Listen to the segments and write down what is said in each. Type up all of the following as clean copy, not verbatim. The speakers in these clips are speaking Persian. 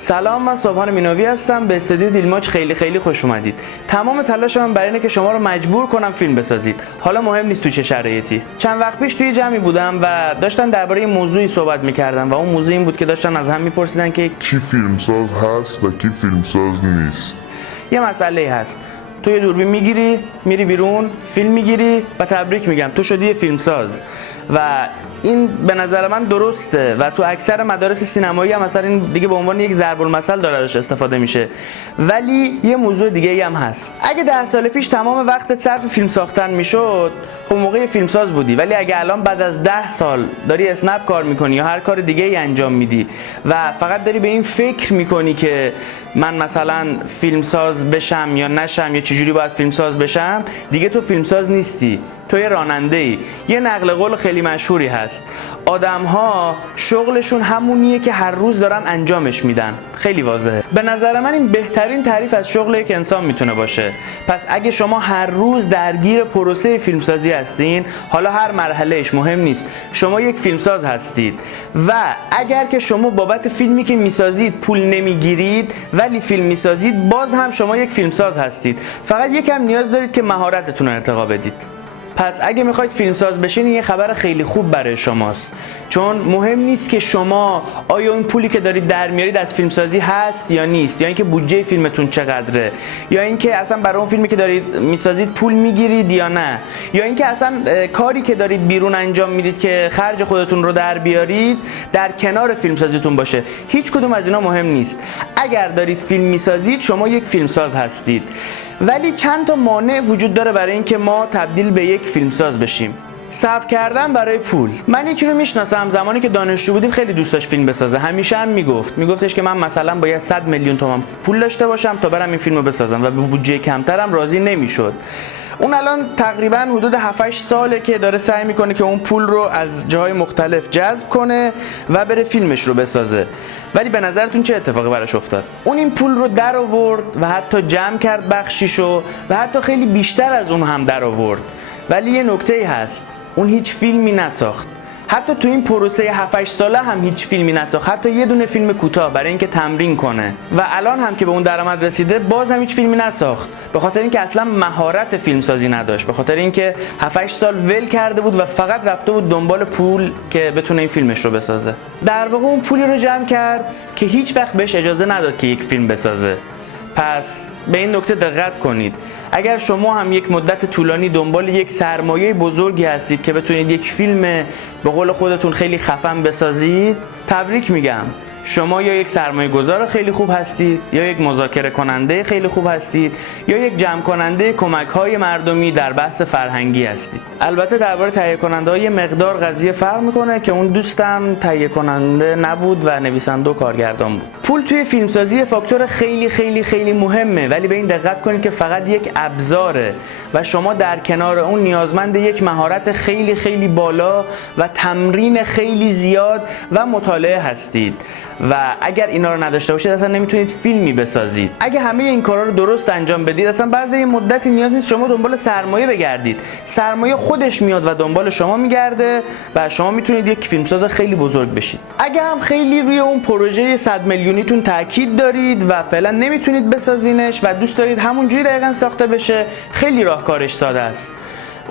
سلام، من صبحان مینوی هستم. به استودیو دیلماچ خیلی خوش اومدید. تمام تلاش من برای اینه که شما رو مجبور کنم فیلم بسازید. حالا مهم نیست تو چه شرایطی. چند وقت پیش توی جمعی بودم و داشتن درباره موضوعی صحبت می‌کردن و اون موضوع این بود که داشتن از هم می‌پرسیدن که کی فیلمساز هست و کی فیلمساز نیست. یه مسئله هست. تو یه دوربین میگیری، میری بیرون، فیلم میگیری و تبریک میگم تو شدی یه فیلمساز. و این به نظر من درسته و تو اکثر مدارس سینمایی هم مثلا این دیگه به عنوان یک ضرب المثل داره ازش استفاده میشه. ولی یه موضوع دیگه ای هم هست. اگه 10 سال پیش تمام وقتت صرف فیلم ساختن میشد، خب موقع فیلمساز بودی. ولی اگه الان بعد از 10 سال داری اسنپ کار میکنی یا هر کار دیگه ای انجام میدی و فقط داری به این فکر میکنی که من مثلا فیلمساز بشم یا نشم یا چجوری باید فیلمساز بشم، دیگه تو فیلمساز نیستی، تو یه راننده‌ای. یه نقل قول خیلی مشهوری هست: آدم‌ها شغلشون همونیه که هر روز دارن انجامش میدن. خیلی واضحه. به نظر من این بهترین تعریف از شغل یک انسان میتونه باشه. پس اگه شما هر روز درگیر پروسه فیلمسازی هستین، حالا هر مرحلهش مهم نیست، شما یک فیلمساز هستید. و اگر که شما بابت فیلمی که میسازید پول نمیگیرید ولی فیلم میسازید، باز هم شما یک فیلمساز هستید. فقط یکم نیاز دارید که مهارتتون رو ارتقا بدید. پس اگه میخواید فیلمساز بشین، یه خبر خیلی خوب برای شماست. چون مهم نیست که شما آیا این پولی که دارید در میارید از فیلمسازی هست یا نیست، یا اینکه بودجه فیلمتون چقدره، یا اینکه اصلا برای اون فیلمی که دارید میسازید پول میگیرید یا نه، یا اینکه اصلا کاری که دارید بیرون انجام میدید که خرج خودتون رو در بیارید در کنار فیلمسازیتون باشه. هیچ کدوم از اینا مهم نیست. اگر دارید فیلم میسازید، شما یک فیلمساز هستید. ولی چند تا مانع وجود داره برای اینکه ما تبدیل به یک فیلمساز بشیم. صبر کردن برای پول. من یکی رو میشناسم زمانی که دانشجو بودیم خیلی دوست داشت فیلم بسازه. همیشه هم میگفتش که من مثلا باید 100 میلیون تومان پول داشته باشم تا برم این فیلمو بسازم و به بودجه کمترم راضی نمیشد. اون الان تقریبا حدود 7-8 ساله که داره سعی میکنه که اون پول رو از جاهای مختلف جذب کنه و بره فیلمش رو بسازه. ولی به نظرتون چه اتفاقی براش افتاد؟ اون این پول رو در آورد و حتی جمع کرد بخشیشو و حتی خیلی بیشتر از اون هم در آورد. ولی یه نکته‌ای هست: اون هیچ فیلمی نساخت. حتی تو این پروسه 7-8 ساله هم هیچ فیلمی نساخت، حتی یه دونه فیلم کوتاه برای اینکه تمرین کنه. و الان هم که به اون درآمد رسیده، باز هم هیچ فیلمی نساخت، به خاطر اینکه اصلا مهارت فیلمسازی نداشت، به خاطر اینکه 7-8 سال ول کرده بود و فقط رفته بود دنبال پول که بتونه این فیلمش رو بسازه. در واقع اون پولی رو جمع کرد که هیچ وقت بهش اجازه نداد که یک فیلم بسازه. پس به این نکته دقت کنید. اگر شما هم یک مدت طولانی دنبال یک سرمایه بزرگی هستید که بتونید یک فیلم به قول خودتون خیلی خفن بسازید، تبریک میگم. شما یا یک سرمایه گذار خیلی خوب هستید، یا یک مذاکره کننده خیلی خوب هستید، یا یک جمع کننده کمک های مردمی در بحث فرهنگی هستید. البته درباره تهیه کننده های مقدار قضیه فرق میکنه که اون دوستم تهیه کننده نبود و نویسنده و کارگردان بود. پول توی فیلمسازی فاکتور خیلی مهمه، ولی به این دقت کنید که فقط یک ابزاره و شما در کنار اون نیازمند یک مهارت خیلی بالا و تمرین خیلی زیاد و مطالعه هستید. و اگر اینا رو نداشته باشید اصلا نمیتونید فیلمی بسازید. اگه همه این کارا رو درست انجام بدید، اصلا بعد یه مدتی نیاز نیست شما دنبال سرمایه بگردید. سرمایه خودش میاد و دنبال شما میگرده و شما میتونید یک فیلمساز خیلی بزرگ بشید. اگه هم خیلی روی اون پروژه 100 میلیونیتون تاکید دارید و فعلا نمیتونید بسازینش و دوست دارید همونجوری دقیقاً ساخته بشه، خیلی راهکارش ساده است.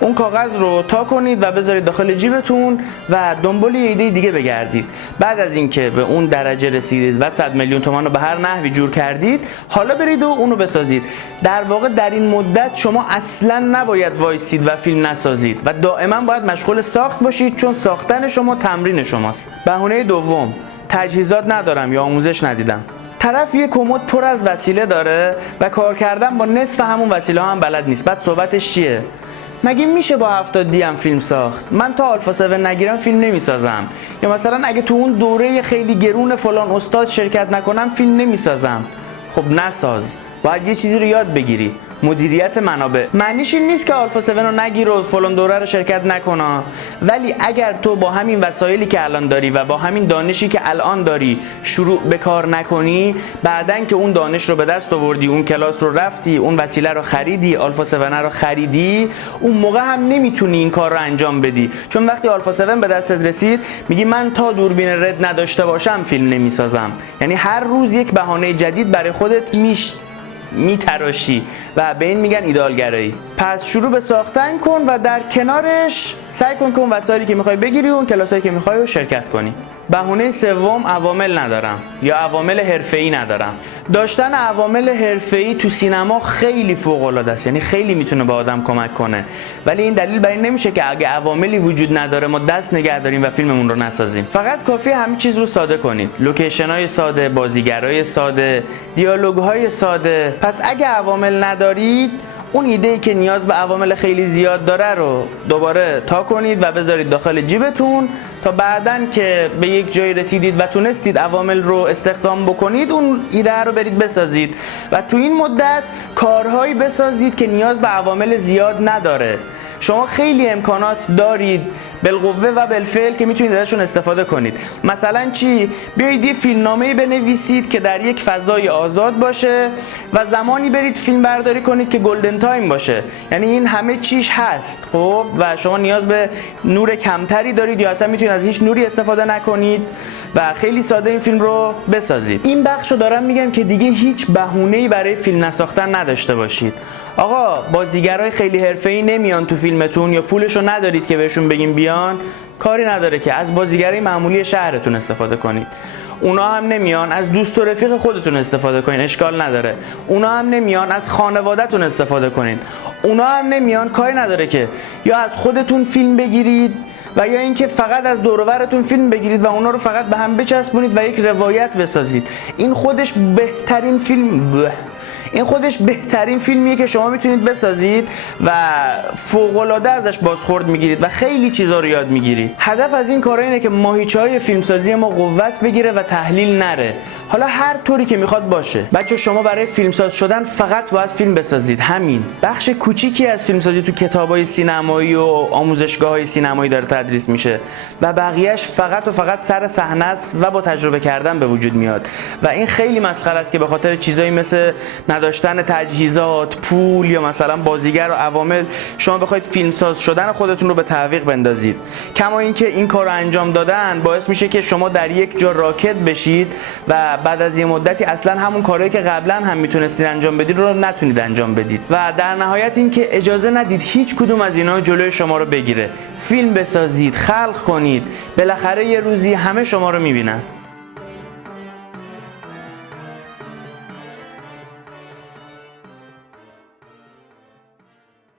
اون کاغذ رو تا کنید و بذارید داخل جیبتون و دنبال یه ایده دیگه بگردید. بعد از اینکه به اون درجه رسیدید و 100 میلیون تومان رو به هر نحوی جور کردید، حالا برید و اونو بسازید. در واقع در این مدت شما اصلا نباید وایسید و فیلم نسازید و دائما باید مشغول ساخت باشید، چون ساختن شما تمرین شماست. بهونه دوم: تجهیزات ندارم یا آموزش ندیدم. طرف یه کمد پر از وسیله داره و کار کردن با نصف همون وسیله ها هم بلد نیست. بعد صحبتش چیه؟ مگه میشه با 70 دی هم فیلم ساخت؟ من تا آلفا 7 نگیرم فیلم نمیسازم. یا مثلا اگه تو اون دوره خیلی گرون فلان استاد شرکت نکنم فیلم نمیسازم. خب نساز، باید یه چیزی رو یاد بگیری. مدیریت منابع. معنیش این نیست که آلفا 7 رو نگیر و فلان دوره رو شرکت نکنه، ولی اگر تو با همین وسایلی که الان داری و با همین دانشی که الان داری شروع به کار نکنی، بعدن که اون دانش رو به دست آوردی، اون کلاس رو رفتی، اون وسیله رو خریدی، آلفا 7 رو خریدی، اون موقع هم نمیتونی این کار رو انجام بدی. چون وقتی آلفا 7 به دستت رسید میگی من تا دوربین رد نداشته باشم فیلم نمیسازم. یعنی هر روز یک بهانه جدید برای خودت میتراشی و به این میگن ایدئالگرایی. پس شروع به ساختن کن و در کنارش سعی کن که اون وسایلی که میخوای بگیری و اون کلاسایی که میخوای رو شرکت کنی. بهونه سوم عوامل ندارم یا عوامل حرفه‌ای ندارم. داشتن عوامل حرفه‌ای تو سینما خیلی فوق‌العاده است، یعنی خیلی میتونه به آدم کمک کنه، ولی این دلیل بر این نمیشه که اگه عواملی وجود نداره ما دست نگه داریم و فیلممون رو نسازیم. فقط کافیه همه چیز رو ساده کنید. لوکیشن‌های ساده، بازیگرای ساده، دیالوگ‌های ساده. پس اگه عوامل ندارید، اون ایده‌ای که نیاز به عوامل خیلی زیاد داره رو دوباره تا کنید و بذارید داخل جیبتون تا بعدن که به یک جایی رسیدید و تونستید عوامل رو استخدام بکنید اون ایده رو برید بسازید و تو این مدت کارهایی بسازید که نیاز به عوامل زیاد نداره. شما خیلی امکانات دارید بالقوه و بالفعل که میتونید ازشون استفاده کنید. مثلا چی؟ بیایید یه فیلمنامه‌ای بنویسید که در یک فضای آزاد باشه و زمانی برید فیلم برداری کنید که گلدن تایم باشه. یعنی این همه چیش هست، خب، و شما نیاز به نور کمتری دارید یا اصلا میتونید از هیچ نوری استفاده نکنید و خیلی ساده این فیلم رو بسازید. این بخشو دارم میگم که دیگه هیچ بهونه‌ای برای فیلم نساختن نداشته باشید. آقا بازیگرای خیلی حرفه‌ای نمیان تو فیلمتون یا پولشو ندارید که بهشون بگیم بیان، کاری نداره که از بازیگرای معمولی شهرتون استفاده کنید. اونا هم نمیان از دوست و رفیق خودتون استفاده کنین، اشکال نداره. اونا هم نمیان از خانواده‌تون استفاده کنین. اونا هم نمیان، کاری نداره که یا از خودتون فیلم بگیرید و یا اینکه فقط از دور و برتون فیلم بگیرید و اونا رو فقط به هم بچسبونید و یک روایت بسازید. این خودش بهترین فیلمیه که شما میتونید بسازید و فوق‌العاده ازش بازخورد میگیرید و خیلی چیزا رو یاد میگیرید. هدف از این کارا اینه که ماهیچه‌های فیلمسازی ما قوت بگیره و تحلیل نره. حالا هر طوری که میخواد باشه. بچه شما برای فیلمساز شدن فقط باید فیلم بسازید، همین. بخش کوچیکی از فیلمسازی تو کتابای سینمایی و آموزشگاه‌های سینمایی داره تدریس میشه و بقیه‌اش فقط و فقط سر صحنه است و با تجربه کردن به وجود میاد و این خیلی مسخره است که به خاطر چیزایی مثل نداشتن تجهیزات، پول یا مثلا بازیگر و عوامل شما بخواید فیلمساز شدن خودتون رو به تعویق بندازید. کما اینکه این کارو انجام دادن باعث میشه که شما در یک جا راکت بشید و بعد از یه مدتی اصلا همون کارهایی که قبلا هم میتونستید انجام بدید رو نتونید انجام بدید و در نهایت این که اجازه ندید هیچ کدوم از اینا جلوی شما رو بگیره. فیلم بسازید، خلق کنید، بالاخره یه روزی همه شما رو میبینن.